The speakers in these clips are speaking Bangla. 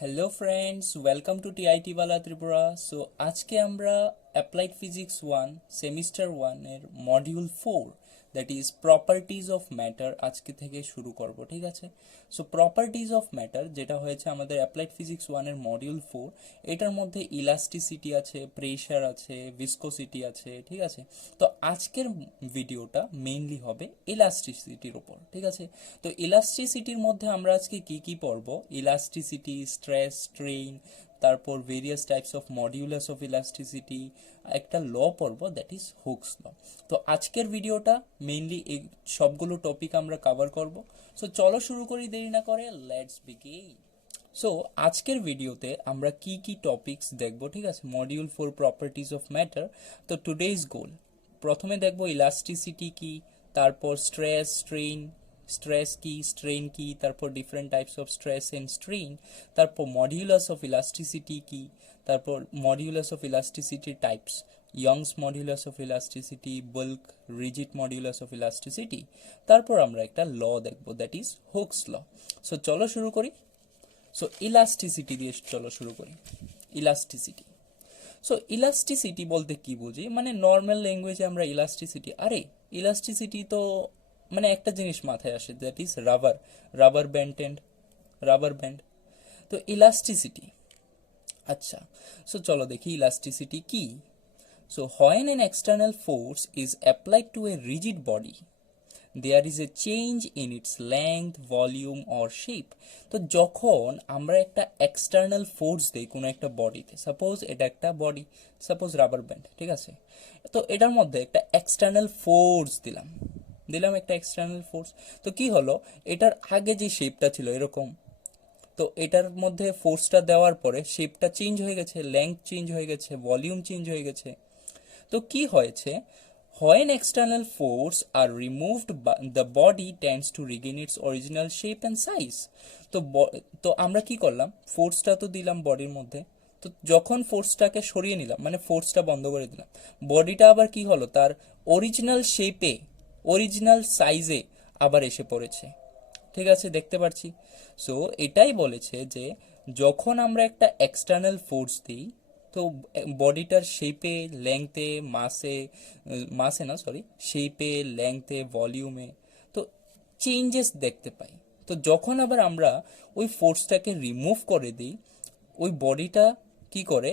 Hello friends, welcome to TIT Bala Tripura. So আজকে আমরা অ্যাপ্লাইড ফিজিক্স 1 সেমিস্টার 1 এর module 4 that is properties of matter আজকে থেকে শুরু করব, ঠিক আছে? সো প্রপার্টিজ অফ ম্যাটার যেটা হয়েছে আমাদের অ্যাপ্লাইড ফিজিক্স 1 এর মডিউল 4, এটার মধ্যে ইলাস্টিসিটি আছে, প্রেশার আছে, ভিসকোসিটি আছে, ঠিক আছে? তো আজকের ভিডিওটা মেইনলি হবে ইলাস্টিসিটির উপর, ঠিক আছে? তো ইলাস্টিসিটির মধ্যে আমরা আজকে কি কি পড়ব? ইলাস্টিসিটি, স্ট্রেস, স্ট্রেইন, তারপর various types of modulus of elasticity, একটা ল পড়ব দ্যাট ইজ হুকস ল। তো আজকের ভিডিওটা মেইনলি এই সবগুলো টপিক আমরা কভার করব। সো চলো শুরু করি, দেরি না করে, লেটস বিগিন। সো আজকের ভিডিওতে আমরা কি কি টপিকস দেখব, ঠিক আছে? Module 4 properties of matter. তো টুডেজ গোল, প্রথমে দেখব ইলাস্টিসিটি কি, তারপর স্ট্রেস, স্ট্রেইন, স্ট্রেস কি, স্ট্রেইন কি, তারপর different types of stress and strain, তারপর মডিউলাস অফ ইলাস্টিসিটি কি, তারপর modulus of elasticity types, Young's modulus of elasticity, bulk, rigid modulus of elasticity, তারপর আমরা একটা ল দেখব that is Hooke's law. So চলো শুরু করি। সো ইলাস্টিসিটি দিয়ে চলো শুরু করি। ইলাস্টিসিটি, সো ইলাস্টিসিটি বলতে কি বুঝি, মানে নর্মাল ল্যাঙ্গুয়েজে আমরা ইলাস্টিসিটি, আরে ইলাস্টিসিটি তো মানে একটা জিনিস মাথায় আসে that is rubber, rubber band and rubber band. তো ইলাস্টিসিটি, আচ্ছা, সো চলো দেখি ইলাস্টিসিটি কি। So when an external force is applied to a rigid body, there is a change in its length, volume or shape. তো যখন আমরা একটা এক্সটার্নাল ফোর্স দেই কোনো একটা বডিতে, সাপোজ এটা একটা বডি, সাপোজ রাবার ব্যান্ড, ঠিক আছে? তো এটার মধ্যে একটা এক্সটার্নাল ফোর্স দিলাম, একটা এক্সটার্নাল ফোর্স। তো কি হলো, এটার আগে যে শেপটা ছিল এরকম, তো এটার মধ্যে ফোর্সটা দেওয়ার পরে শেপটা চেঞ্জ হয়ে গেছে, লেংথ চেঞ্জ হয়ে গেছে, ভলিউম চেঞ্জ হয়ে গেছে। তো কি হয়েছে, when external force are removed, the body tends to regain its original shape and size. তো তো আমরা কি করলাম, ফোর্সটা তো দিলাম বডির মধ্যে, তো যখন ফোর্সটাকে সরিয়ে নিলাম মানে ফোর্সটা বন্ধ করে দিলাম, বডিটা আবার কি হলো, তার অরিজিনাল শেপে, অরিজিনাল সাইজে আবার এসে পড়েছে, ঠিক আছে? দেখতে পাচ্ছি। সো এটাই বলেছে যে যখন আমরা একটা এক্সটার্নাল ফোর্স দিই, তো বডিটার শেপে, লেংথে, মাসে, মাসে না সরি, শেপে, লেংথে, ভলিউমে তো চেঞ্জেস দেখতে পাই। তো যখন আবার আমরা ওই ফোর্সটাকে রিমুভ করে দিই, ওই বডিটা কি করে,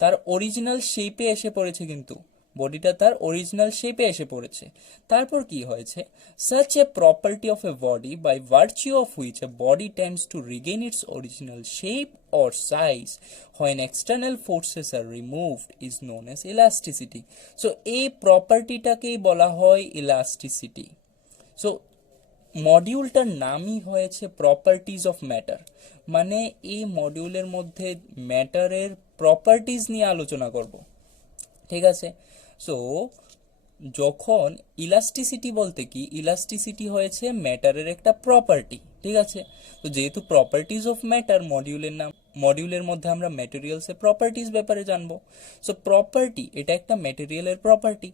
তার অরিজিনাল শেপে এসে পড়েছে, কিন্তু বডিটা তার অরিজিনাল শেপে এসে পড়েছে। তারপর কি হয়েছে, such a property of a body by virtue of which a body tends to regain its original shape or size when external forces are removed is known as elasticity. so এই প্রপার্টিটাকেই বলা হয় ইলাস্টিসিটি। সো মডিউলটার নামই হয়েছে প্রপার্টিজ অফ ম্যাটার, মানে এই মডিউলের মধ্যে ম্যাটারের প্রপার্টিজ নিয়ে আলোচনা করব, ঠিক আছে? সো যখন ইলাস্টিসিটি বলতে কি, ইলাস্টিসিটি হয়েছে ম্যাটারের একটা প্রপার্টি, ঠিক আছে? তো যেহেতু প্রপার্টিজ অফ ম্যাটার মডিউলের নাম, মডিউলের মধ্যে আমরা ম্যাটেরিয়ালসের প্রপার্টিজ ব্যাপারে জানবো। সো প্রপার্টি, এটা একটা ম্যাটেরিয়ালের প্রপার্টি,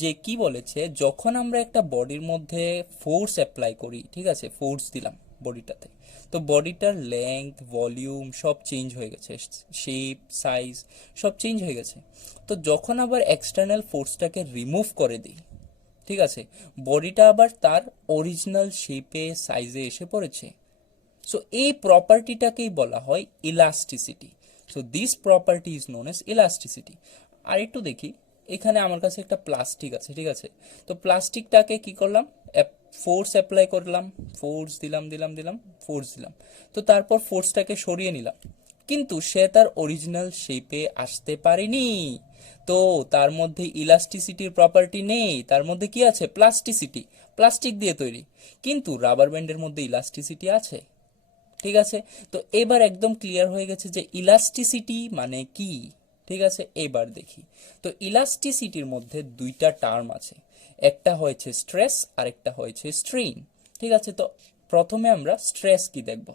যে কি বলেছে, যখন আমরা একটা বডির মধ্যে ফোর্স অ্যাপ্লাই করি, ঠিক আছে, ফোর্স দিলাম বডিটাতে, তো বডিটার লেংথ, ভলিউম সব চেঞ্জ হয়ে গেছে, শেপ, সাইজ সব চেঞ্জ হয়ে গেছে। তো যখন আবার এক্সটার্নাল ফোর্সটাকে রিমুভ করে দিই, ঠিক আছে, বডিটা আবার তার অরিজিনাল শেপে, সাইজে এসে পড়েছে। সো এই প্রপার্টিটাকেই বলা হয় elasticity. So this property is known as elasticity. আর একটু দেখি, এখানে আমার কাছে একটা প্লাস্টিক আছে, ঠিক আছে? তো প্লাস্টিকটাকে কি করলাম, ফোর্স অ্যাপ্লাই করলাম, ফোর্স দিলাম দিলাম দিলাম, ফোর্স দিলাম, তো তারপর ফোর্সটাকে সরিয়ে নিলাম, কিন্তু সে তার অরিজিনাল শেপে আসতে পারেনি। তো তার মধ্যে ইলাস্টিসিটির প্রপার্টি নেই, তার মধ্যে কি আছে, প্লাস্টিসিটি, প্লাস্টিক দিয়ে তৈরি। কিন্তু রাবার ব্যান্ডের মধ্যে ইলাস্টিসিটি আছে, ঠিক আছে? তো এবার একদম ক্লিয়ার হয়ে গেছে যে ইলাস্টিসিটি মানে কি, ঠিক আছে? এবার দেখি, তো ইলাস্টিসিটির মধ্যে দুইটা টার্ম আছে, একটা হয়েছে স্ট্রেস আর একটা হয়েছে স্ট্রেইন, ঠিক আছে? তো প্রথমে আমরা স্ট্রেস কি দেখব।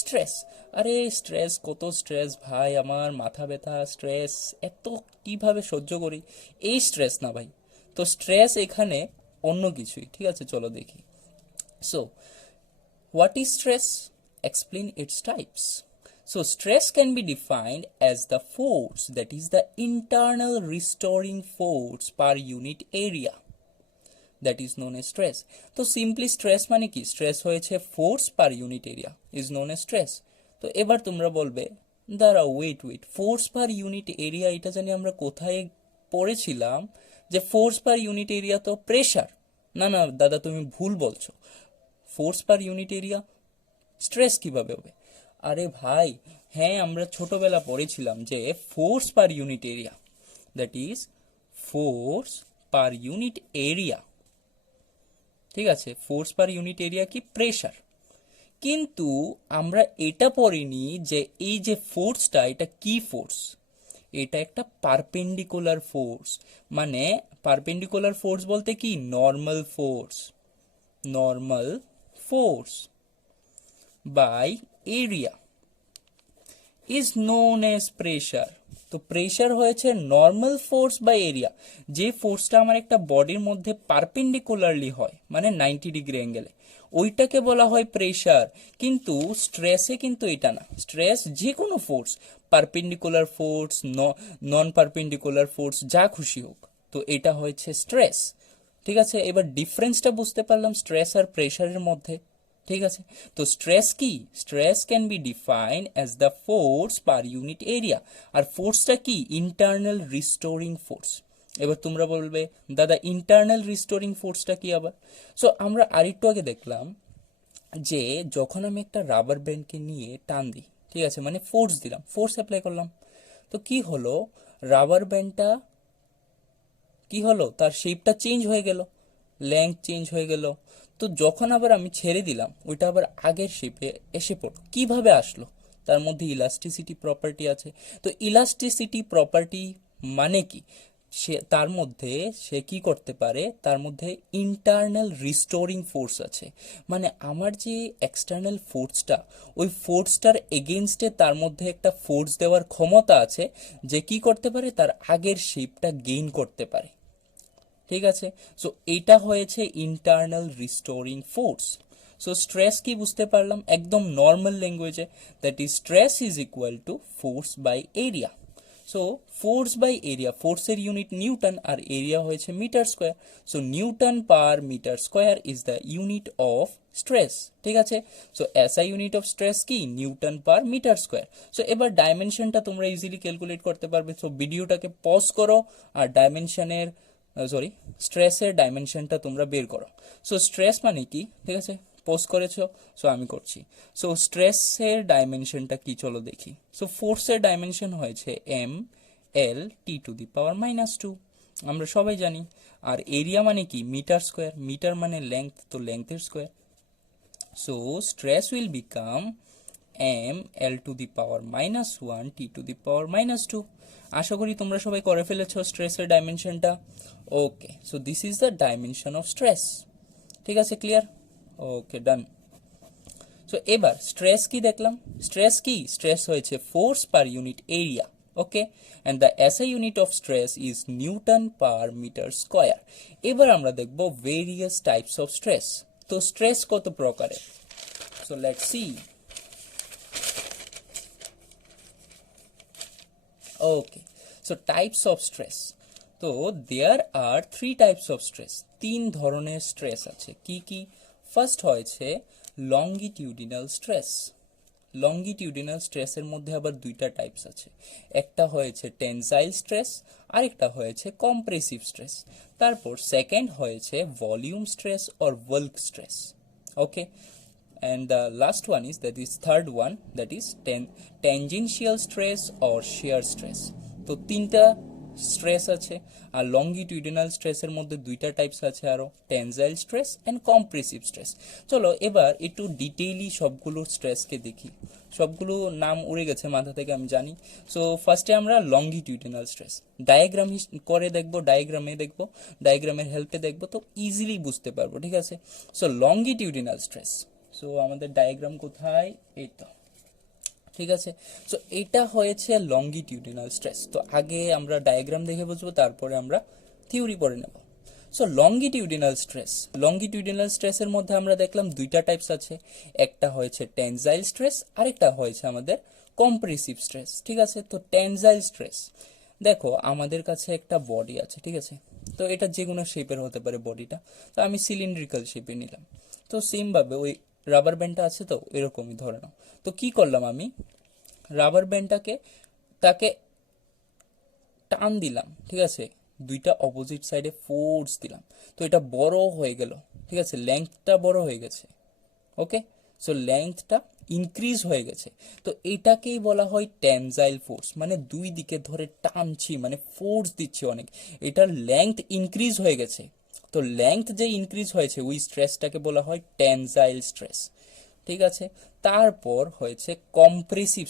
স্ট্রেস, আরে স্ট্রেস, কত স্ট্রেস ভাই, আমার মাথা ব্যথা, স্ট্রেস এত কিভাবে সহ্য করি, এই স্ট্রেস না ভাই। তো স্ট্রেস এখানে অন্য কিছুই, ঠিক আছে? চলো দেখি। So what is stress, explain its types. So stress can be defined as the force, that is the internal restoring force per unit area, that is known as stress. তো সিম্পলি স্ট্রেস মানে কি, স্ট্রেস হয়েছে force per unit area is known as stress. তো এবার তোমরা বলবে দাঁড়াও wait force per unit area এটা জানি আমরা কোথায় পড়েছিলাম যে ফোর্স পার ইউনিট এরিয়া তো প্রেশার। না না দাদা তুমি ভুল বলছো, force per unit area stress কিভাবে হবে? আরে ভাই হ্যাঁ, আমরা ছোটবেলা পড়েছিলাম যে force per unit area, that is force per unit area, ঠিক আছে, ফোর্স পার ইউনিট এরিয়া কি প্রেশার। কিন্তু আমরা এটা পড়িনি যে এই যে ফোর্সটা এটা কি ফোর্স, এটা একটা পারপেন্ডিকুলার ফোর্স। মানে পারপেন্ডিকুলার ফোর্স বলতে কি normal force, normal force by area is known as pressure. তো প্রেশার হয়েছে নর্মাল ফোর্স বাই এরিয়া, যে ফোর্সটা আমার একটা বডির মধ্যে পারপেন্ডিকুলারলি হয় মানে 90 ডিগ্রি অ্যাঙ্গেলে, ওইটাকে বলা হয় প্রেশার। কিন্তু স্ট্রেসে কিন্তু এটা না, স্ট্রেস যে কোনো ফোর্স, পারপেন্ডিকুলার ফোর্স, নন পারপেন্ডিকুলার ফোর্স, যা খুশি হোক, তো এটা হয়েছে স্ট্রেস। ঠিক আছে, এবার ডিফারেন্সটা বুঝতে পারলাম স্ট্রেস আর প্রেশারের মধ্যে। ঠিক আছে, তো স্ট্রেস কি, stress can be define as the force per unit area, আর ফোর্সটা কি ইন্টারনাল রিস্টোরিং ফোর্স। এবার তোমরা বলবে দাদা ইন্টারনাল রিস্টোরিং ফোর্সটা কি আবার? সো আমরা আরেকটু আগে দেখলাম যে যখন আমি একটা রাবার ব্যান্ডকে নিয়ে টান দিই, ঠিক আছে, মানে ফোর্স দিলাম, ফোর্স অ্যাপ্লাই করলাম, তো কি হলো, রাবার ব্যান্ডটা কি হলো, তার শেপটা চেঞ্জ হয়ে গেল, লেংথ চেঞ্জ হয়ে গেল। তো যখন আবার আমি ছেড়ে দিলাম ওইটা আবার আগের শেপে এসে পড়ল, কিভাবে আসলো? তার মধ্যে ইলাস্টিসিটি প্রপার্টি আছে। তো ইলাস্টিসিটি প্রপার্টি মানে কি, সে তার মধ্যে সে কি করতে পারে, তার মধ্যে ইন্টারনাল রিস্টোরিং ফোর্স আছে। মানে আমার যে এক্সটার্নাল ফোর্সটা, ওই ফোর্সটার এগেনস্টে তার মধ্যে একটা ফোর্স দেওয়ার ক্ষমতা আছে, যে কি করতে পারে, তার আগের শেপটা গেইন করতে পারে। ঠিক আছে, সো এটা হয়েছে internal restoring force. So stress কি বুঝতে পারলাম একদম নর্মাল ল্যাঙ্গুয়েজে, that is stress is equal to force by area. So force by area, ফোর্সের ইউনিট নিউটন আর এরিয়া হয়েছে metre square. So newton per metre square is the unit of stress. ঠিক আছে, so SI unit of stress কি newton per metre square. So এবার ডাইমেনশনটা তোমরা ইজিলি ক্যালকুলেট করতে পারবে। সো ভিডিওটাকে পজ করো আর ডাইমেনশনের স্ট্রেসের ডাইমেনশনটা তোমরা বের করো। সো স্ট্রেস মানে কি, ঠিক আছে, পোস্ট করেছো, সো আমি করছি। সো স্ট্রেসের ডাইমেনশনটা কি চলো দেখি। সো ফোর্সের ডাইমেনশন হয়েছে M L T to the power -2, আমরা সবাই জানি। আর এরিয়া মানে কি মিটার স্কোয়ার, মিটার মানে লেংথ, তো লেংথের square. So stress will become M L to the power -1 T to the power -2। আশা করি তোমরা সবাই করে ফেলেছো স্ট্রেসের ডাইমেনশনটা। Okay, so this is the dimension of stress. ঠিক আছে, ক্লিয়ার? Okay, done. সো এবার স্ট্রেস কি দেখলাম, স্ট্রেস কি, স্ট্রেস হয়েছে force per unit area. Okay, and the SI unit of stress is newton per metre square. এবার আমরা দেখব ভেরিয়াস টাইপস অফ স্ট্রেস। তো স্ট্রেস কত প্রকারের, so let's see. Okay, so types of stress. তো there are 3 types of stress, 3 ধরনের স্ট্রেস আছে। কি কি? ফার্স্ট হয়েছে লংগিটিউডিনাল স্ট্রেস। লংগিটিউডিনাল স্ট্রেসের মধ্যে আবার 2টা টাইপস আছে, একটা হয়েছে টেনসাইল স্ট্রেস, আরেকটা হয়েছে কম্প্রেসিভ স্ট্রেস। তারপর সেকেন্ড হয়েছে volume stress or work stress. Okay, and the last one is, that is third one, that is tangential stress or shear stress. তো 3টা স্ট্রেস আছে। আর লংগিটিউডিনাল স্ট্রেসের মধ্যে 2টা টাইপস আছে আরো, tensile stress and compressive stress. চলো এবার একটু ডিটেইলি সবগুলো স্ট্রেসকে দেখি। সবগুলো নাম উড়ে গেছে মাথা থেকে আমি জানি। সো ফার্স্টে আমরা লংগিটিউডিনাল স্ট্রেস ডায়াগ্রাম করে দেখবো, ডায়াগ্রামের হেল্পে দেখবো, তো ইজিলি বুঝতে পারবো। ঠিক আছে, সো লংগিটিউডিনাল স্ট্রেস, সো আমাদের ডায়াগ্রাম কোথায়, এই তো। ঠিক আছে, সো এটা হয়েছে লংগিটিউডিনাল স্ট্রেস। তো আগে আমরা ডায়াগ্রাম দেখে বুঝবো, তারপরে আমরা থিওরি পড়ে নেব। সো লংগিটিউডিনাল স্ট্রেসের মধ্যে আমরা দেখলাম দুইটা টাইপস আছে, একটা হয়েছে টেনজাইল স্ট্রেস, আরেকটা হয়েছে আমাদের কম্প্রেসিভ স্ট্রেস। ঠিক আছে, তো টেনজাইল স্ট্রেস, দেখো আমাদের কাছে একটা বডি আছে, ঠিক আছে, তো এটা যে কোনো শেপের হতে পারে বডিটা, তো আমি সিলিন্ড্রিক্যাল শেপে নিলাম। তো সেম ভাবে ওই রাবার ব্যান্ডটা আছে, তো এরকমই ধরে নাও। তো কি করলাম, আমি রাবার ব্যান্ডটাকে তাকে টান দিলাম, ঠিক আছে, দুইটা অপোজিট সাইডে ফোর্স দিলাম, তো এটা বড় হয়ে গেল, ঠিক আছে, লেংথটা বড় হয়ে গেছে। ওকে, সো লেংথটা ইনক্রিজ হয়ে গেছে, তো এটাকেই বলা হয় টেনজাইল ফোর্স, মানে দুই দিকে ধরে টানছি, মানে ফোর্স দিচ্ছি অনেক, এটার লেংথ ইনক্রিজ হয়ে গেছে। তো লেংথ যে ইনক্রিজ হয়েছে ওই স্ট্রেসটাকে বলা হয় টেনজাইল স্ট্রেস। ঠিক আছে, তারপর হয়েছে কম্প্রেসিভ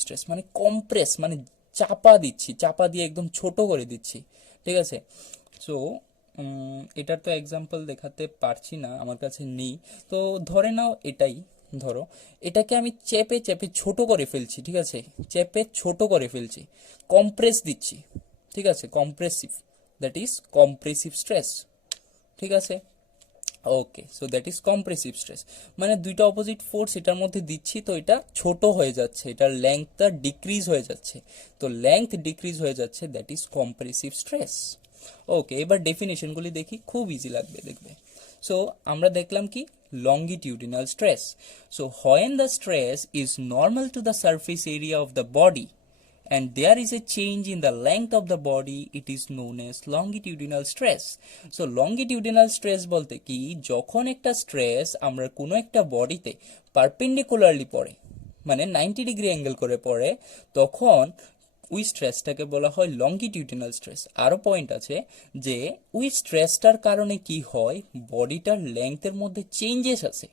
স্ট্রেস মানে কম্প্রেস মানে চাপা দিচ্ছি, চাপা দিয়ে একদম ছোট করে দিচ্ছি। ঠিক আছে, সো এটার তো এক্সাম্পল দেখাতে পারছি না, আমার কাছে নেই, তো ধরে নাও এটাই, ধরো এটাকে আমি চেপে চেপে ছোট করে ফেলছি, ঠিক আছে, চেপে ছোট করে ফেলছি, কম্প্রেস দিচ্ছি, ঠিক আছে, দ্যাট ইজ কম্প্রেসিভ স্ট্রেস। ঠিক আছে, okay, so that is compressive stress, মানে দুইটা অপোজিট ফোর্স এটার মধ্যে দিচ্ছি, তো এটা ছোট হয়ে যাচ্ছে, এটার লেংথটা ডিক্রিজ হয়ে যাচ্ছে, তো লেংথ ডিক্রিজ হয়ে যাচ্ছে, দ্যাট ইজ কম্প্রেসিভ স্ট্রেস। ওকে, এবার ডেফিনেশনগুলি দেখি, খুব ইজি লাগবে দেখবে। সো আমরা দেখলাম কি longitudinal stress, so when the stress is normal to the surface area of the body and there is a change in the length of the body, it is known as longitudinal stress. So longitudinal stress বলতে কি, যখন একটা স্ট্রেস আমরা কোনো একটা বডিতে পারপেন্ডিকুলারলি পড়ে, মানে 90 ডিগ্রি অ্যাঙ্গেল করে পড়ে, তখন ওই স্ট্রেসটাকে বলা হয় লংগিটিউডিনাল স্ট্রেস। আরও পয়েন্ট আছে যে ওই স্ট্রেসটার কারণে কি হয়, বডিটার লেংথের মধ্যে চেঞ্জেস আছে।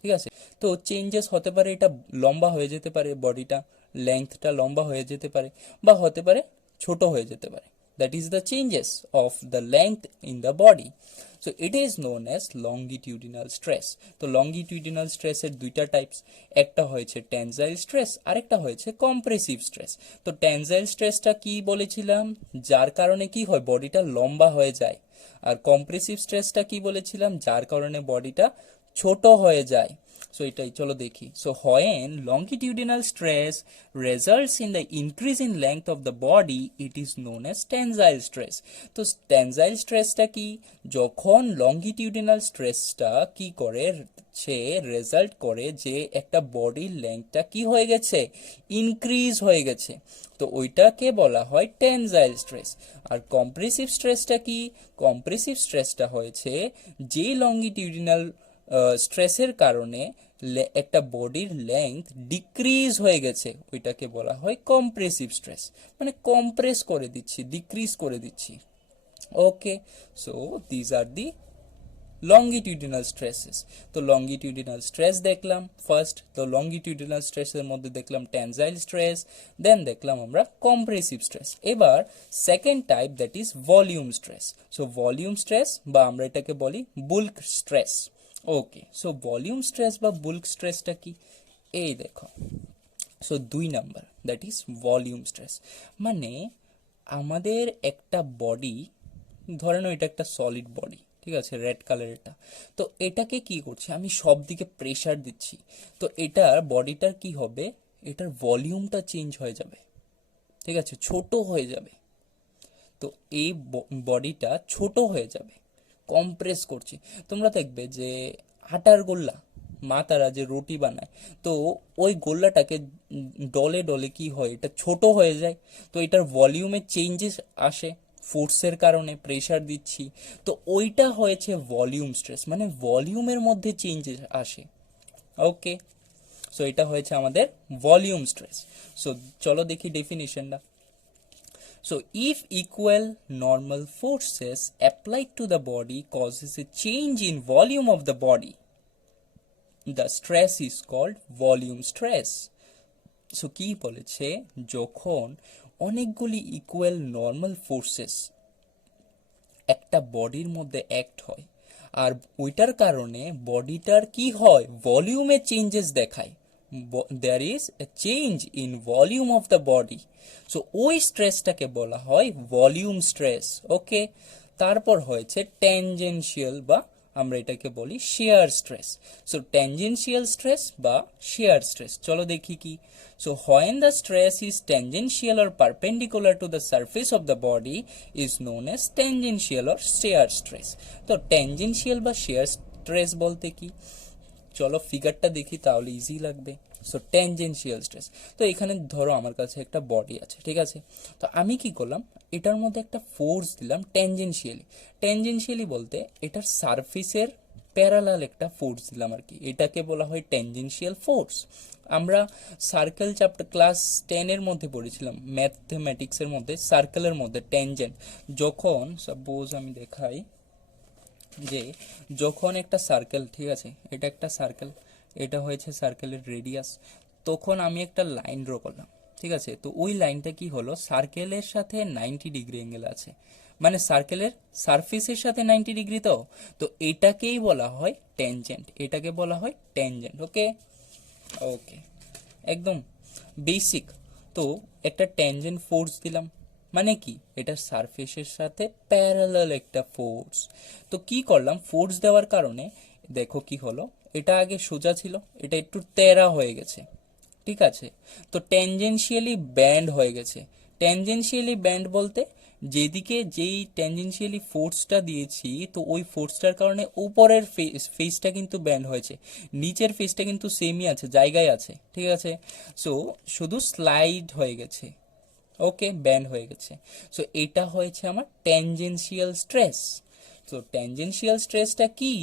ঠিক আছে, তো চেঞ্জেস হতে পারে, এটা লম্বা হয়ে যেতে পারে, বডিটা লেংথটা লম্বা হয়ে যেতে পারে, বা হতে পারে ছোট হয়ে যেতে পারে, that is the changes of the length in the body. So it is known as longitudinal stress. তো লংগিটিউডিনাল স্ট্রেসের দুইটা টাইপস, একটা হয়েছে টেনজাইল স্ট্রেস, আরেকটা হয়েছে কম্প্রেসিভ স্ট্রেস। তো টেনজাইল স্ট্রেসটা কি বলেছিলাম, যার কারণে কি হয়, বডিটা লম্বা হয়ে যায়, আর কম্প্রেসিভ স্ট্রেসটা কি বলেছিলাম, যার কারণে বডিটা ছোট হয়ে যায়। সো এটাই চলো দেখি। So when longitudinal stress results in the increase in length of the body, it is known as টেনজাইল stress. তো টেনজাইল স্ট্রেসটা কি, যখন লংগিটিউডিনাল স্ট্রেসটা কি করে, সে রেজাল্ট করে যে একটা বডির লেংথটা কি হয়ে গেছে, ইনক্রিজ হয়ে গেছে, তো ওইটাকে বলা হয় টেনজাইল স্ট্রেস। আর কম্প্রেসিভ স্ট্রেসটা কি, কম্প্রেসিভ স্ট্রেসটা হয়েছে যে লংগিটিউডিনাল স্ট্রেসের কারণে একটা বডির লেংথ ডিক্রিজ হয়ে গেছে, ওইটাকে বলা হয় কম্প্রেসিভ স্ট্রেস, মানে কম্প্রেস করে দিচ্ছি, ডিক্রিজ করে দিচ্ছি। Okay, so these are the longitudinal stresses. তো লংগিটিউডিনাল স্ট্রেস দেখলাম ফার্স্ট, তো লংগিটিউডিনাল স্ট্রেসের মধ্যে দেখলাম টেনজাইল স্ট্রেস, দেন দেখলাম আমরা কম্প্রেসিভ স্ট্রেস। এবার second type, that is volume stress. So volume stress, বা আমরা এটাকে বলি bulk stress. Okay, so volume stress বা বুল্ক স্ট্রেসটা কি, এই দেখো, so 2 number, that is volume stress, মানে আমাদের একটা বডি, ধরে নাও এটা একটা সলিড বডি, ঠিক আছে, রেড কালার এটা, তো এটাকে কি করছে, আমি সব দিকে প্রেসার দিচ্ছি, তো এটার বডিটার কি হবে, এটার ভলিউমটা চেঞ্জ হয়ে যাবে, ঠিক আছে, ছোট হয়ে যাবে, তো এই বডিটা ছোট হয়ে যাবে, কম্প্রেস করছি। তোমরা দেখবে যে আটার গোল্লা, মা তারা যে রুটি বানায়, তো ওই গোল্লাটাকে ডলে ডলে কি হয়, এটা ছোট হয়ে যায়, তো এটার ভলিউমে চেঞ্জেস আসে, ফোর্সের কারণে প্রেসার দিচ্ছি, তো ওইটা হয়েছে ভলিউম স্ট্রেস, মানে ভলিউমের মধ্যে চেঞ্জেস আসে। ওকে, সো এটা হয়েছে আমাদের ভলিউম স্ট্রেস। সো চলো দেখি ডেফিনিশনটা। So if equal normal forces applied to the body causes a change in volume of the body, the stress is called volume stress. So কি বলেছে, যখন অনেকগুলি ইকুয়াল নর্মাল ফোর্সেস একটা বডির মধ্যে অ্যাক্ট হয়, আর ওইটার কারণে বডিটার কি হয়, ভলিউমে চেঞ্জেস দেখায়, there is a change in volume of the body, so ওই স্ট্রেসটাকে বলা হয় ভলিউম স্ট্রেস। ওকে, তারপর হয়েছে ট্যানজেনশিয়াল বা আমরা এটাকে বলি share stress. So tangential stress বা শেয়ার স্ট্রেস, চলো দেখি কি। So when the stress is tangential or perpendicular to the surface of the body is known as tangential or shear stress। তো ট্যানজেনশিয়াল বা শেয়ার স্ট্রেস বলতে কি, চলো ফিগারটা দেখি তাহলে ইজি লাগবে। সো ট্যানজেনশিয়াল স্ট্রেস, তো এখানে ধরো আমার কাছে একটা বডি আছে, ঠিক আছে। তো আমি কি করলাম, এটার মধ্যে একটা ফোর্স দিলাম ট্যানজেনশিয়ালি। ট্যানজেনশিয়ালি বলতে এটার সারফেসের প্যারালাল একটা ফোর্স দিলাম আর কি, এটাকে বলা হয় ট্যানজেনশিয়াল ফোর্স। আমরা সার্কেল চ্যাপ্টার ক্লাস 10 এর মধ্যে পড়েছিলাম, ম্যাথমেটিক্সের মধ্যে সার্কেলের মধ্যে ট্যানজেন্ট। যখন সাপোজ আমি দেখাই যে যখন একটা সার্কেল, ঠিক আছে, এটা একটা সার্কেল, এটা হয়েছে সার্কেলের রেডিয়াস, তখন আমি একটা লাইন ড্র করলাম, ঠিক আছে। তো ওই লাইনটা কি হলো, সার্কেলের সাথে 90 ডিগ্রি অ্যাঙ্গেল আছে, মানে সার্কেলের সারফেসের সাথে 90 ডিগ্রি। তো তো এটাকেই বলা হয় ট্যানজেন্ট, এটাকে বলা হয় ট্যানজেন্ট। ওকে ওকে, একদম বেসিক। তো একটা ট্যানজেন্ট ফোর্স দিলাম, মানে কি, এটা সারফেসের সাথে প্যারালাল একটা ফোর্স। তো কি করলাম, ফোর্স দেওয়ার কারণে দেখো কি হলো, এটা আগে সোজা ছিল, এটা একটু তেরা হয়ে গেছে, ঠিক আছে। তো ট্যানজেনশিয়ালি ব্যান্ড হয়ে গেছে। ট্যানজেনশিয়ালি ব্যান্ড বলতে যেদিকে যেই ট্যানজেনশিয়ালি ফোর্সটা দিয়েছি, তো ওই ফোর্সটার কারণে উপরের ফেসটা কিন্তু ব্যান্ড হয়েছে, নিচের ফেসটা কিন্তু সেমই আছে, জায়গায় আছে, ঠিক আছে। সো শুধু স্লাইড হয়ে গেছে, ওকে, ব্যান্ড হয়ে গেছে। সো এটা হয়েছে আমার ট্যানজেনশিয়াল স্ট্রেস। তো ট্যানজেনশিয়াল স্ট্রেসটা কি,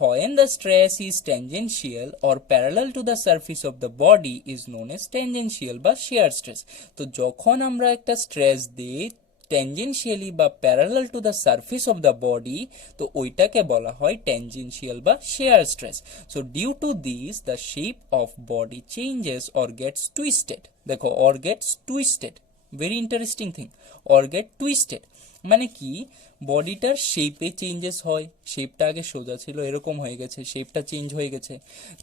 when the stress is tangential or parallel to the surface of the body is known as tangential বা shear stress। তো যখন আমরা একটা স্ট্রেস দিই tangentially বা parallel to the surface of the body, তো ওইটাকে বলা হয় tangential বা shear stress। so due to this the shape of body changes or gets twisted। দেখো or gets twisted, very interesting thing, or get twisted মানে কি, বডিটার শেপে চেঞ্জেস হয়, শেপটা আগে সোজা ছিল এরকম হয়ে গেছে, শেপটা চেঞ্জ হয়ে গেছে,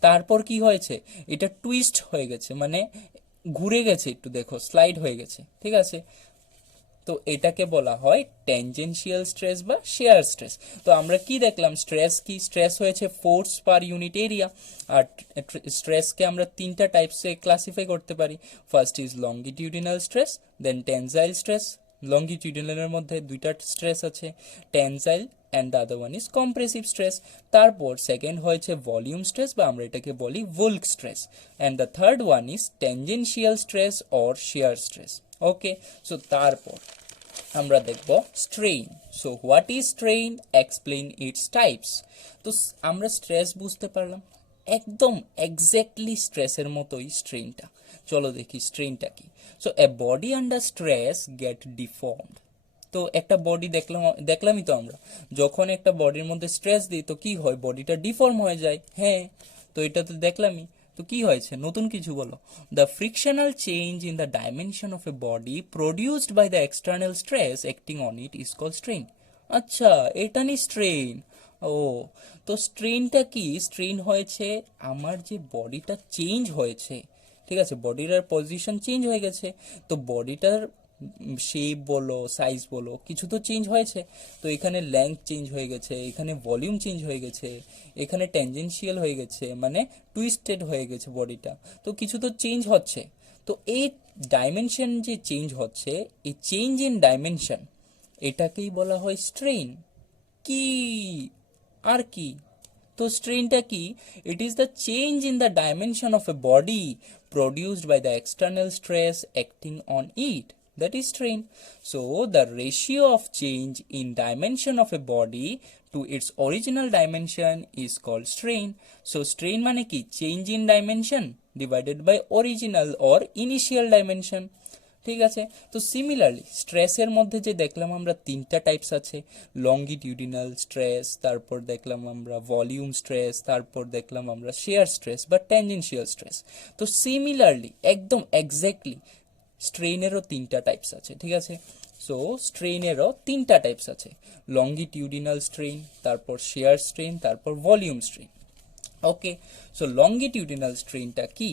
তারপর কি হয়েছে, এটা টুইস্ট হয়ে গেছে, মানে ঘুরে গেছে একটু, দেখো স্লাইড হয়ে গেছে, ঠিক আছে। তো এটাকে বলা হয় ট্যানজেনশিয়াল স্ট্রেস বা শেয়ার স্ট্রেস। তো আমরা কি দেখলাম, স্ট্রেস কি, স্ট্রেস হয়েছে ফোর্স পার ইউনিট এরিয়া। আর স্ট্রেসকে আমরা তিনটা টাইপসে ক্লাসিফাই করতে পারি। First is longitudinal stress, then tensile stress. লংগিটিউডিনালের মধ্যে দুইটা স্ট্রেস আছে, tensile and the other one is compressive stress. তারপর সেকেন্ড হয়েছে ভলিউম স্ট্রেস বা আমরা এটাকে বলি bulk stress, and the third one is tangential stress or shear stress. Okay, so তারপর আমরা দেখব strain. So what is strain, explain it's types. তো আমরা স্ট্রেস বুঝতে পারলাম, একদম এক্স্যাক্টলি স্ট্রেসের মতোই স্ট্রেইনটা। চলো দেখি স্ট্রেইনটা কি। So a body under stress get deformed. তো একটা বডি দেখলামই তো আমরা, যখন একটা বডির মধ্যে স্ট্রেস দিই তো কি হয়, বডিটা ডিফর্ম হয়ে যায়। হ্যাঁ, তো এটা তো দেখলামই। তো কি হয়েছে, নতুন কিছু বলো। The frictional change in the dimension of a body produced by the external stress acting on it is called strain. আচ্ছা, এটা নি স্ট্রেইন। ও, তো স্ট্রেইনটা কি, স্ট্রেইন হয়েছে আমার যে বডিটা চেঞ্জ হয়েছে, ঠিক আছে, বডির পজিশন চেঞ্জ হয়ে গেছে, তো বডিটার শেপ বলো সাইজ বলো কিছু তো চেঞ্জ হয়েছে। তো এখানে লেংথ চেঞ্জ হয়ে গেছে, এখানে ভলিউম চেঞ্জ হয়ে গেছে, এখানে ট্যানজেনশিয়াল হয়ে গেছে, মানে টুইস্টেড হয়ে গেছে বডিটা, তো কিছু তো চেঞ্জ হচ্ছে। তো এই ডাইমেনশন যে চেঞ্জ হচ্ছে, এই চেঞ্জ ইন ডাইমেনশন, এটাকেই বলা হয় স্ট্রেইন। কি আর কি, তো স্ট্রেইনটা কি, it is the change in the dimension of a body produced by the external stress acting on it, that is strain. So the ratio of change in dimension of a body to its original dimension is called strain. So strain মানে কি, change in dimension divided by original or initial dimension, ঠিক আছে। তো সিমিলারলি স্ট্রেসের মধ্যে যে দেখলাম আমরা তিনটা টাইপস আছে, লংগিটিউডিনাল স্ট্রেস, তারপর দেখলাম আমরা ভলিউম স্ট্রেস, তারপর দেখলাম আমরা শেয়ার স্ট্রেস বা ট্যানজেনশিয়াল স্ট্রেস। তো সিমিলারলি একদম এক্স্যাক্টলি স্ট্রেইনেরও তিনটা টাইপস আছে, ঠিক আছে। সো স্ট্রেইনেরও তিনটা টাইপস আছে, লংগিটিউডিনাল স্ট্রেইন, তারপর শেয়ার স্ট্রেইন, তারপর ভলিউম স্ট্রেইন। ওকে, সো লংগিটিউডিনাল স্ট্রেইনটা কি,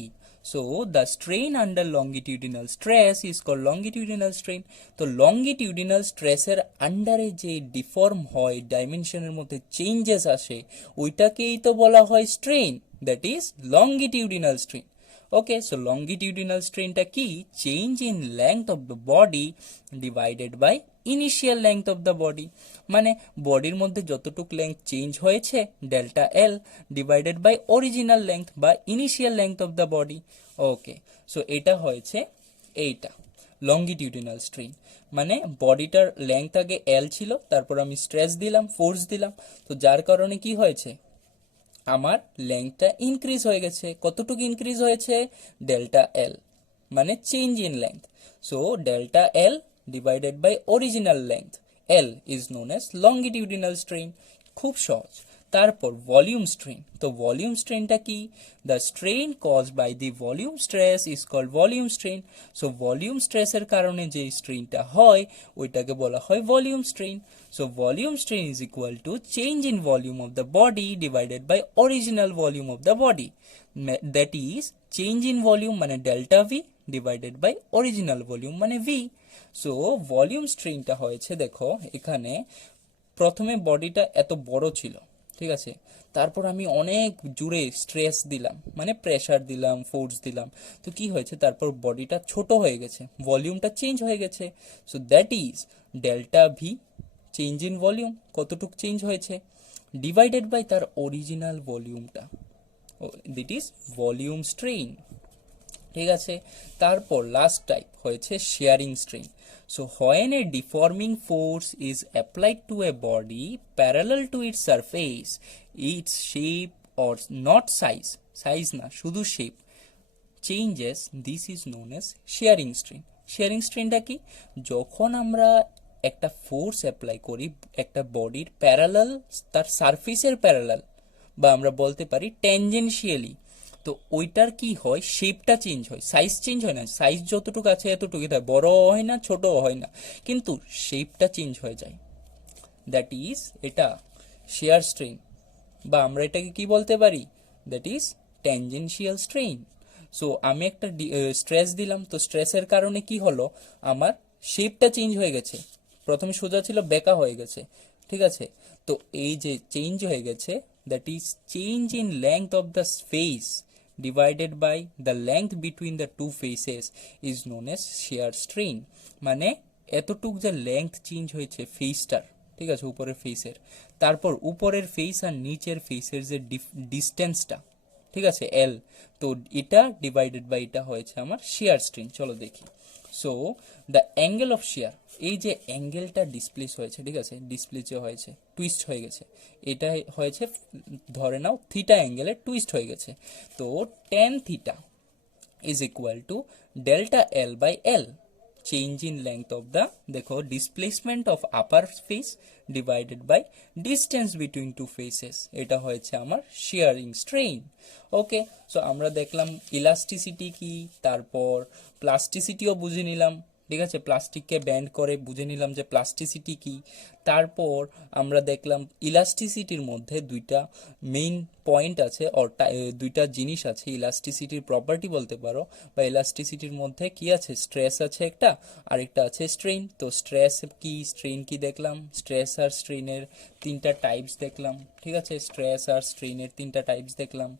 So the strain under longitudinal stress is called longitudinal strain. তো longitudinal stress এর আন্ডারে যে ডিফর্ম হয়, ডাইমেনশনের মধ্যে চেঞ্জেস আসে, ওইটাকেই তো বলা হয় strain, that is longitudinal strain. Okay, so longitudinal strain টা কি? Change in length of the body divided by initial length of the body, মানে বডির মধ্যে যতটুক লেংথ চেঞ্জ হয়েছে delta L divided by original length বা initial length of the body. Okay, so এটা হয়েছে এইটা লংগিটিউডিনাল স্ট্রেন, মানে বডিটার লেংথ আগে এল ছিল, তারপর আমি স্ট্রেস দিলাম, ফোর্স দিলাম, তো যার কারণে কি হয়েছে, আমার লেংথটা ইনক্রিজ হয়ে গেছে। কতটুকু ইনক্রিজ হয়েছে? ডেল্টা এল, মানে change in length. So delta L divided by original length L is known as longitudinal strain. খুব সহজ। তারপর ভলিউম স্ট্রেন। তো ভলিউম স্ট্রেনটা কি? The strain cause by the volume stress is called volume strain. So volume স্ট্রেসের কারণে যে স্ট্রেনটা হয় ওইটাকে বলা হয় volume strain. So volume strain is equal to change in volume of the body divided by original volume of the body, that is change in volume মানে delta V divided by original volume মানে ভি। সো ভলিউম স্ট্রেনটা হয়েছে, দেখো এখানে প্রথমে বডিটা এত বড় ছিল, ঠিক আছে, তারপর আমি অনেক জুড়ে স্ট্রেস দিলাম, মানে প্রেসার দিলাম, ফোর্স দিলাম, তো কি হয়েছে, তারপর বডিটা ছোট হয়ে গেছে, ভলিউমটা চেঞ্জ হয়ে গেছে। So that is delta V change in volume, কতটুক চেঞ্জ হয়েছে, ডিভাইডেড বাই তার অরিজিনাল ভলিউমটা, দ্যাট ইজ ভলিউম স্ট্রেইন। ঠিক আছে, তারপর লাস্ট টাইপ হয়েছে shearing strain. So when a deforming force is applied to a body parallel to its surface, its shape or not size না শুধু shape changes, this is known as shearing strain. Shearing স্ট্রেনটা কি? যখন আমরা একটা ফোর্স অ্যাপ্লাই করি একটা বডির প্যারালাল, তার সারফেসের প্যারালাল, বা আমরা বলতে পারি ট্যানজেনশিয়ালি, তো ওইটার কি হয়, শেপটা চেঞ্জ হয়, সাইজ চেঞ্জ হয় না, সাইজ যতটুকু আছে এতটুকুই থাকে, বড়ও হয় না ছোটও হয় না, কিন্তু শেপটা চেঞ্জ হয়ে যায়, দ্যাট ইজ এটা শেয়ার স্ট্রেন, বা আমরা এটাকে কি বলতে পারি, that is tangential strain. So আমি একটা স্ট্রেস দিলাম, তো স্ট্রেসের কারণে কি হলো, আমার শেপটা চেঞ্জ হয়ে গেছে, প্রথমে সোজা ছিল বেঁকা হয়ে গেছে, ঠিক আছে, তো এই যে চেঞ্জ হয়ে গেছে, that is change in length of the face divided by the length between the two faces is known as shear strain. মানে এতটুক যে লেংথ চেঞ্জ হয়েছে ফেসটার, ঠিক আছে, উপরের ফেসের, তারপর উপরের ফেস আর নিচের ফেসের যে ডিস্টেন্সটা, ঠিক আছে, এল, তো এটা ডিভাইডেড বাই এটা হয়েছে আমার শেয়ার স্ট্রেন। চলো দেখি। So the angle of share, এই যে অ্যাঙ্গেলটা ডিসপ্লেস হয়েছে, ঠিক আছে, ডিসপ্লেস হয়েছে, টুইস্ট হয়ে গেছে, এটা হয়েছে ধরে নাও থিটা অ্যাঙ্গেলে টুইস্ট হয়ে গেছে, তো tan theta is equal to delta L by L, change in length of the, দেখো displacement of upper face divided by distance between two faces, এটা হয়েছে আমার shearing strain। ওকে, সো আমরা দেখলাম ইলাস্টিসিটি কি, তারপর প্লাস্টিসিটিও বুঝে নিলাম, ঠিক আছে, প্লাস্টিককে ব্যান্ড করে বুঝে নিলাম যে প্লাস্টিসিটি কি, তারপর আমরা দেখলাম ইলাস্টিসিটির মধ্যে দুইটা মেইন পয়েন্ট আছে, দুইটা জিনিস আছে ইলাস্টিসিটির প্রপার্টি বলতে পারো, বা ইলাস্টিসিটির মধ্যে কি আছে, স্ট্রেস আছে একটা, আরেকটা আছে স্ট্রেইন। তো স্ট্রেস কি স্ট্রেইন কি দেখলাম, স্ট্রেস আর স্ট্রেইনের তিনটা টাইপস দেখলাম, ঠিক আছে, স্ট্রেস আর স্ট্রেইনের তিনটা টাইপস দেখলাম।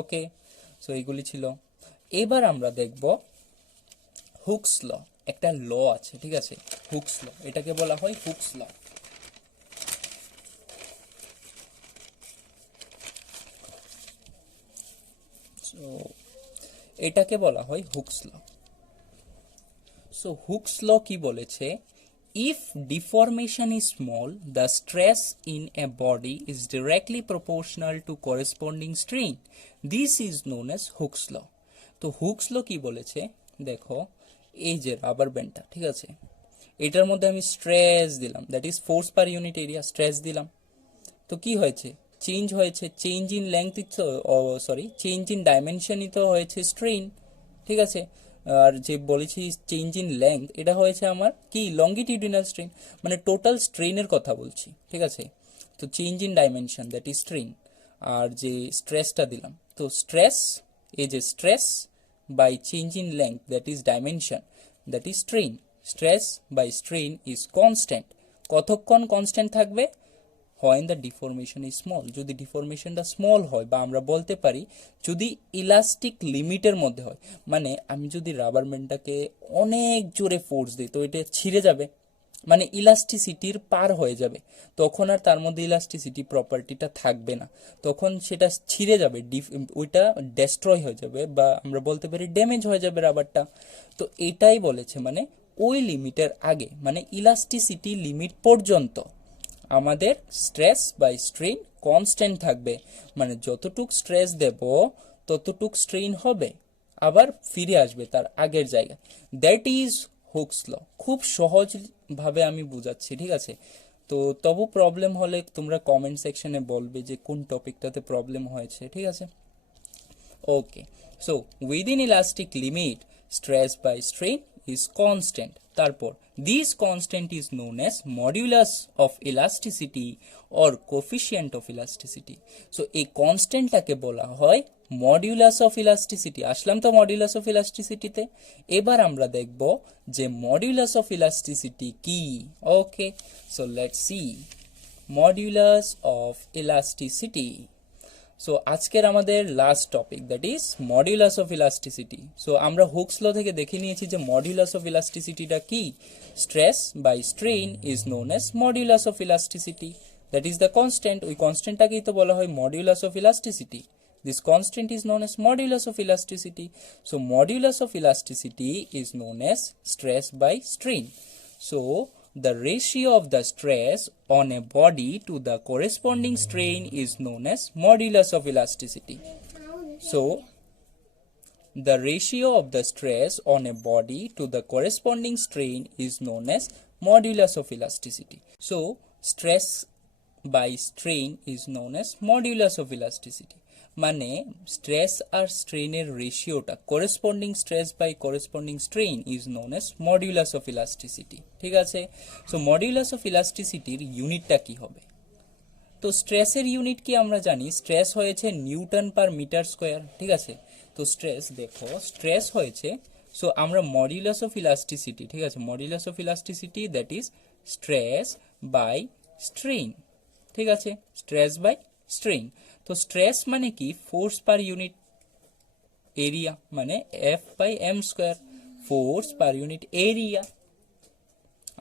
ওকে, সো এইগুলি ছিল। এবার আমরা দেখব হুকস ল, একটা ল আছে, ঠিক আছে, হুকস ল, এটাকে বলা হয় হুকস ল। সো এটাকে বলা হয় হুকস ল। সো হুকস ল কি বলেছে, if deformation is small, the stress in a body is directly proportional to corresponding strain. This is known as Hooke's law. তো হুকস ল কি বলেছে, দেখো এই যে রাবার ব্যান্ডটা, ঠিক আছে, এটার মধ্যে আমি স্ট্রেস দিলাম, that is force per unit area, stress দিলাম, তো কি হয়েছে, চেঞ্জ হয়েছে, change in length, sorry change in ডাইমেনশনই তো হয়েছে স্ট্রেইন, ঠিক আছে, আর যে বলেছি চেঞ্জ ইন লেংথ এটা হয়েছে আমার কি লংগিটিউডিনাল স্ট্রেইন, মানে টোটাল স্ট্রেইনের কথা বলছি, ঠিক আছে, তো change in dimension that is strain, আর যে স্ট্রেসটা দিলাম, তো স্ট্রেস, এই যে stress by change in length, that is dimension, that is strain. Stress by strain is constant. কতক্ষণ কনস্ট্যান্ট থাকবে? when the deformation is small. যদি ডিফরমেশনটা স্মল হয় বা আমরা বলতে পারি যদি ইলাস্টিক লিমিটের মধ্যে হয়, মানে আমি যদি রাবার ব্যান্ডটাকে অনেক জোরে ফোর্স দিই তো এটা ছিঁড়ে যাবে, মানে ইলাস্টিসিটির পার হয়ে যাবে, তখন আর তার মধ্যে ইলাস্টিসিটি প্রপার্টিটা থাকবে না, তখন সেটা ছিঁড়ে যাবে, ওইটা ডেস্ট্রয় হয়ে যাবে বা আমরা বলতে পারি ড্যামেজ হয়ে যাবে রাবারটা। তো এটাই বলেছে, মানে ওই লিমিটের আগে, মানে ইলাস্টিসিটি লিমিট পর্যন্ত আমাদের স্ট্রেস বাই স্ট্রেইন কনস্ট্যান্ট থাকবে, মানে যতটুক স্ট্রেস দেব ততটুক স্ট্রেইন হবে, আবার ফিরে আসবে তার আগের জায়গায়। দ্যাট ইজ হুকস ল। খুব সহজ ভাবে আমি বুঝাচ্ছি, ঠিক আছে? তো তবু প্রবলেম হলে তোমরা কমেন্ট সেকশনে বলবে যে কোন টপিকটাতে প্রবলেম হয়েছে, ঠিক আছে? Okay, so within elastic limit stress by strain is constant. তারপর this constant is known as modulus of elasticity or coefficient of elasticity. So এই কনস্ট্যান্টটাকে বলা হয় মডিউলাস অফ ইলাস্টিসিটি। আসলাম তো মডিউলাস অফ ইলাস্টিসিটিতে, এবার আমরা দেখব যে মডিউলাস অফ ইলাস্টিসিটি কি। Okay, so let's see modulus of elasticity. So আজকের আমাদের last topic, that is modulus of elasticity. So আমরা হুকস ল থেকে দেখে নিয়েছি যে মডিউলাস অফ ইলাস্টিসিটিটা কি। Stress by strain is known as modulus of elasticity, that is the constant. ওই কনস্ট্যান্টটাকেই তো বলা হয় modulus of elasticity. This constant is known as modulus of elasticity. So modulus of elasticity is known as stress by strain. So the ratio of the stress on a body to the corresponding strain is known as modulus of elasticity. So the ratio of the stress on a body to the corresponding strain is known as modulus of elasticity. So stress by strain is known as modulus of elasticity. মানে স্ট্রেস আর স্ট্রেনের রেশিওটা corresponding stress by corresponding strain is known as modulus of elasticity, ঠিক আছে? সো মডিউলাস অফ ইলাস্টিসিটির ইউনিটটা কি হবে? তো স্ট্রেসের ইউনিট কি আমরা জানি, স্ট্রেস হয়েছে নিউটন পার মিটার স্কোয়ার, ঠিক আছে? তো স্ট্রেস দেখো, স্ট্রেস হয়েছে, সো আমরা মডিউলাস অফ ইলাস্টিসিটি, ঠিক আছে, modulus of elasticity that is stress by strain, ঠিক আছে? Stress by strain. তো স্ট্রেস মানে কি, ফোর্স পার ইউনিট এরিয়া, মানে F by m square, force per unit area.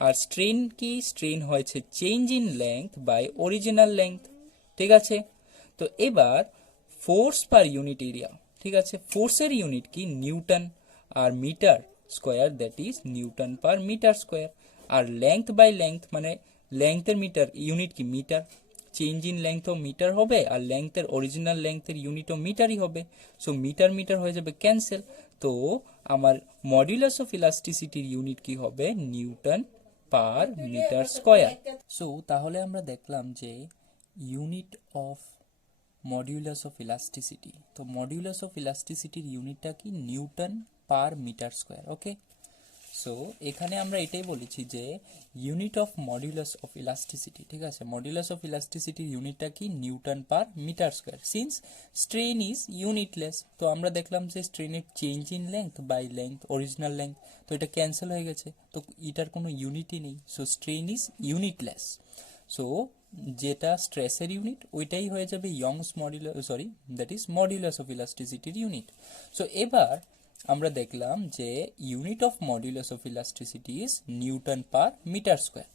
আর স্ট্রেন কি, স্ট্রেন হয়েছে change in length by original length, ঠিক আছে? তো এবার ফোর্স পার ইউনিট এরিয়া, ঠিক আছে, ফোর্সের ইউনিট কি নিউটন, আর metre square that is newton per metre square. আর লেংথ বাই লেংথ, মানে লেংথের মিটার ইউনিট কি মিটার, চেঞ্জ ইন লেংথও মিটার হবে, আর লেংথের অরিজিনাল লেংথের ইউনিটও মিটারই হবে। সো মিটার মিটার হয়ে যাবে ক্যান্সেল। তো আমার মডিউলাস অফ ইলাস্টিসিটির ইউনিট কি হবে, newton per metre square. So তাহলে আমরা দেখলাম যে unit of modulus of elasticity, তো মডিউলাস অফ ইলাস্টিসিটির ইউনিটটা কি, newton per metre square. Okay, so এখানে আমরা এটাই বলেছি যে unit of modulus of elasticity, ঠিক আছে, মডিউলাস অফ ইলাস্টিসিটির ইউনিটটা কি, newton per metre square, since strain is unitless. তো আমরা দেখলাম যে স্ট্রেনের change in length by length original length, তো এটা ক্যান্সেল হয়ে গেছে, তো এটার কোনো ইউনিটই নেই, so strain is unitless. So যেটা স্ট্রেসের ইউনিট ওইটাই হয়ে যাবে Young's modulus, sorry that is modulus of ইলাস্টিসিটির ইউনিট। সো এবার আমরা দেখলাম যে unit of modulus of elasticity is newton per metre square.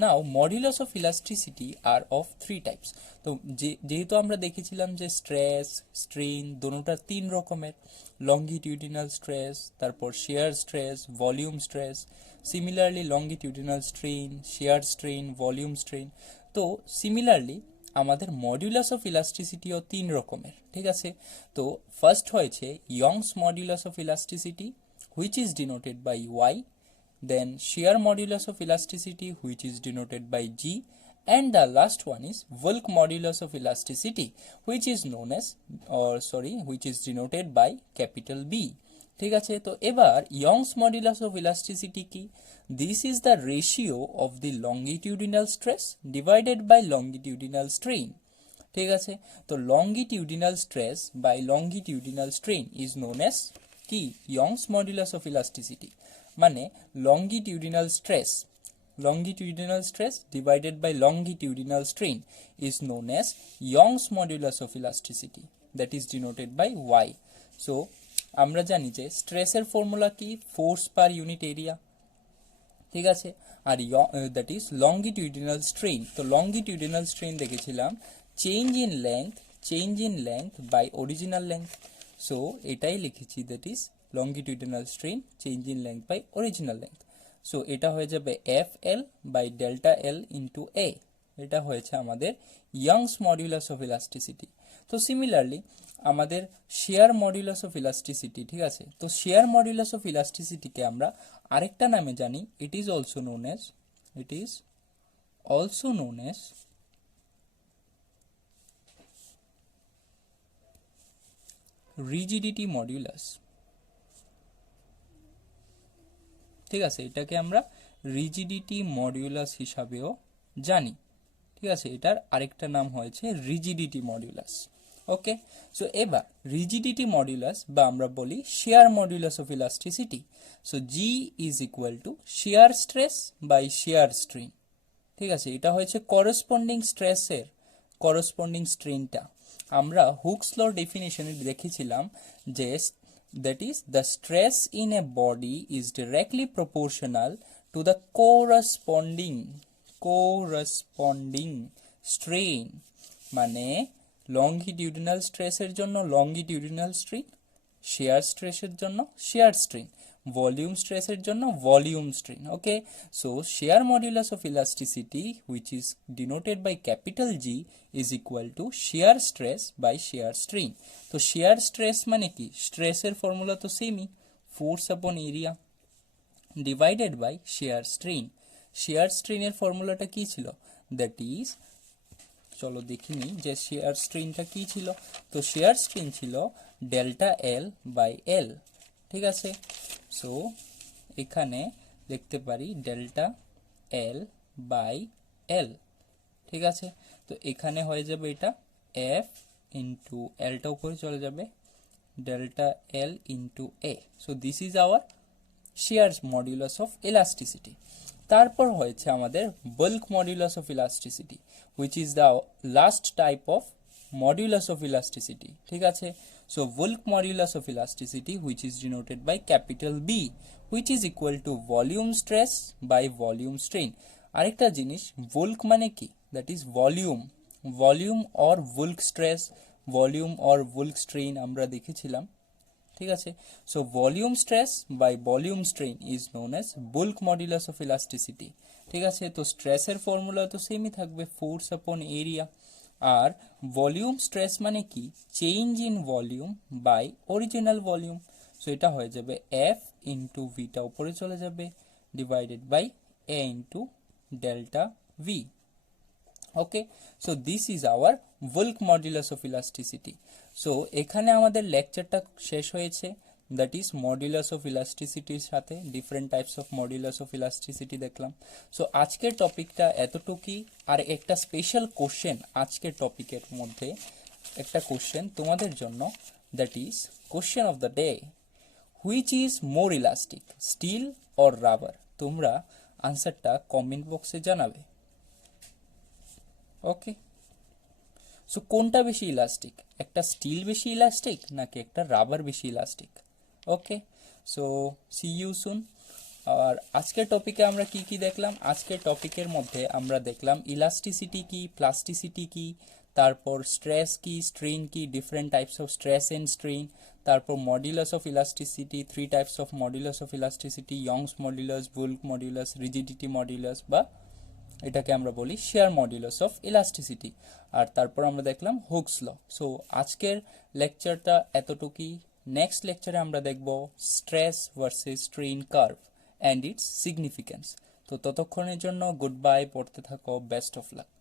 Now modulus of elasticity are of three types. তো যেহেতু আমরা দেখেছিলাম যে স্ট্রেস স্ট্রেন দোনোটা তিন রকমের, লঙ্গিটিউডিনাল স্ট্রেস, তারপর shear stress, volume stress, similarly longitudinal strain, shear strain, volume strain. তো সিমিলারলি আমাদের মডিউলাস অফ ইলাস্টিসিটিও তিন রকমের, ঠিক আছে? তো ফার্স্ট হয়েছে Young's modulus of elasticity which is denoted by Y, then shear modulus of elasticity which is denoted by G, and the last one is Volk modulus of elasticity which is known as which is denoted by capital B, ঠিক আছে? তো এবার ইয়ংস মডিউলাস অফ ইলাস্টিসিটি কি, this is the ratio of the longitudinal stress divided by longitudinal strain, ঠিক আছে? তো longitudinal stress by longitudinal strain is known as কি ইয়ংস মডুলাস অফ ইলাস্টিসিটি, মানে longitudinal stress divided by longitudinal strain is known as Young's modulus of elasticity, that is denoted by Y. So আমরা জানি যে স্ট্রেসের ফর্মুলা কি ফোর্স পার ইউনিট এরিয়া, ঠিক আছে, আর দ্যাট ইজ লংগিটিউডিনাল স্ট্রেইন। তো লংগিটিউডিনাল স্ট্রেইন দেখেছিলাম change in length by original length. So এটাই লিখেছি, that is longitudinal strain change in length by original length. So এটা হয়ে যাবে F L by delta L into A, এটা হয়েছে আমাদের ইয়ংস মডিউলাস অফ ইলাস্টিসিটি। তো সিমিলারলি আমাদের শেয়ার মডিউলাস অফ ইলাস্টিসিটি, ঠিক আছে, তো শেয়ার মডিউলাস অফ ইলাস্টিসিটিকে আমরা আরেকটা নামে জানি, it is also known as rigidity modulus, ঠিক আছে, এটাকে আমরা রিজিডিটি মডিউলাস হিসাবেও জানি, ঠিক আছে, এটার আরেকটা নাম হয়েছে রিজিডিটি মডিউলাস। ওকে, সো এবার রিজিডিটি মডিউলাস বা আমরা বলি shear modulus of elasticity. So G is equal to shear stress by shear strain, ঠিক আছে, এটা হয়েছে করসপন্ডিং স্ট্রেসের করসপন্ডিং স্ট্রেনটা। আমরা হুকস লর ডেফিনিশনে দেখেছিলাম যে that is the stress in a body is directly proportional to the corresponding strain, মানে লংগিটিউডিনাল স্ট্রেসের জন্য লংগিটিউডিনাল স্ট্রেন, শেয়ার স্ট্রেসের জন্য শেয়ার স্ট্রেন, ভলিউম স্ট্রেসের জন্য volume strain. Okay, so shear modulus of elasticity which is denoted by capital G is equal to shear stress by shear strain. তো শেয়ার স্ট্রেস মানে কি, স্ট্রেসের ফর্মুলা তো সেমই, force upon area divided by shear strain. Shear স্ট্রেনের ফর্মুলাটা কি ছিল, দ্যাট ইজ, চলো দেখিনি যে শেয়ার স্ট্রেনটা কি ছিল। তো শেয়ার স্ট্রেন ছিল ডেল্টা এল বাই এল, ঠিক আছে। সো এখানে লিখতে পারি ডেল্টা এল বাই এল, ঠিক আছে। তো এখানে হয়ে যাবে এটা এফ ইন্টু এলটা উপরে চলে যাবে delta L into A. So this is our shear modulus of elasticity. তারপর হয়েছে আমাদের bulk modulus of elasticity which is the last type of modulus of elasticity, ঠিক আছে। So bulk modulus of elasticity which is denoted by capital B which is equal to volume stress by volume strain. আরেকটা জিনিস, ভোল্ক মানে কি, that is volume or bulk stress, volume or bulk strain আমরা দেখেছিলাম, ঠিক আছে। So volume stress by volume strain is known as bulk modulus of elasticity, ঠিক আছে। তো স্ট্রেসের ফর্মুলা তো সেমই থাকবে, ফোর্স আপন এরিয়া, আর ভলিউম স্ট্রেস মানে কি, change in volume by original volume. So এটা হয়ে যাবে এফ ইন্টু ভিটা উপরে চলে যাবে divided by A into delta V. Okay, so this is our bulk modulus of elasticity. So এখানে আমাদের লেকচারটা শেষ হয়েছে, দ্যাট ইজ মডিউলাস অফ ইলাস্টিসিটির সাথে different types of modulus of elasticity দেখলাম। সো আজকের টপিকটা এতটুকুই। আর একটা স্পেশাল কোশ্চেন আজকের টপিকের মধ্যে, একটা কোশ্চেন তোমাদের জন্য, that is question of the day, which is more elastic, steel or rubber? তোমরা আনসারটা কমেন্ট বক্সে জানাবে। ওকে, সো কোনটা বেশি ইলাস্টিক, একটা স্টিল বেশি ইলাস্টিক নাকি একটা রাবার বেশি elastic? Okay, so see you soon. আর আজকের টপিকে আমরা কি কি দেখলাম, আজকের টপিকের মধ্যে আমরা দেখলাম ইলাস্টিসিটি কি, প্লাস্টিসিটি কি, তারপর স্ট্রেস কি, স্ট্রেন কি, different types of stress and strain, তারপর modulus of elasticity, 3 types of modulus of elasticity, Young's modulus, bulk modulus, rigidity modulus, বা এটাকে আমরা বলি শেয়ার মডিউলাস অফ ইলাস্টিসিটি। আর তারপর আমরা দেখলাম হুকস ল। সো আজকের লেকচারটা এতটুকুই। নেক্সট লেকচারে আমরা দেখব stress versus strain curve and it's significance. তো ততক্ষণের জন্য গুড বাই, পড়তে থাকো, বেস্ট অফ লাক।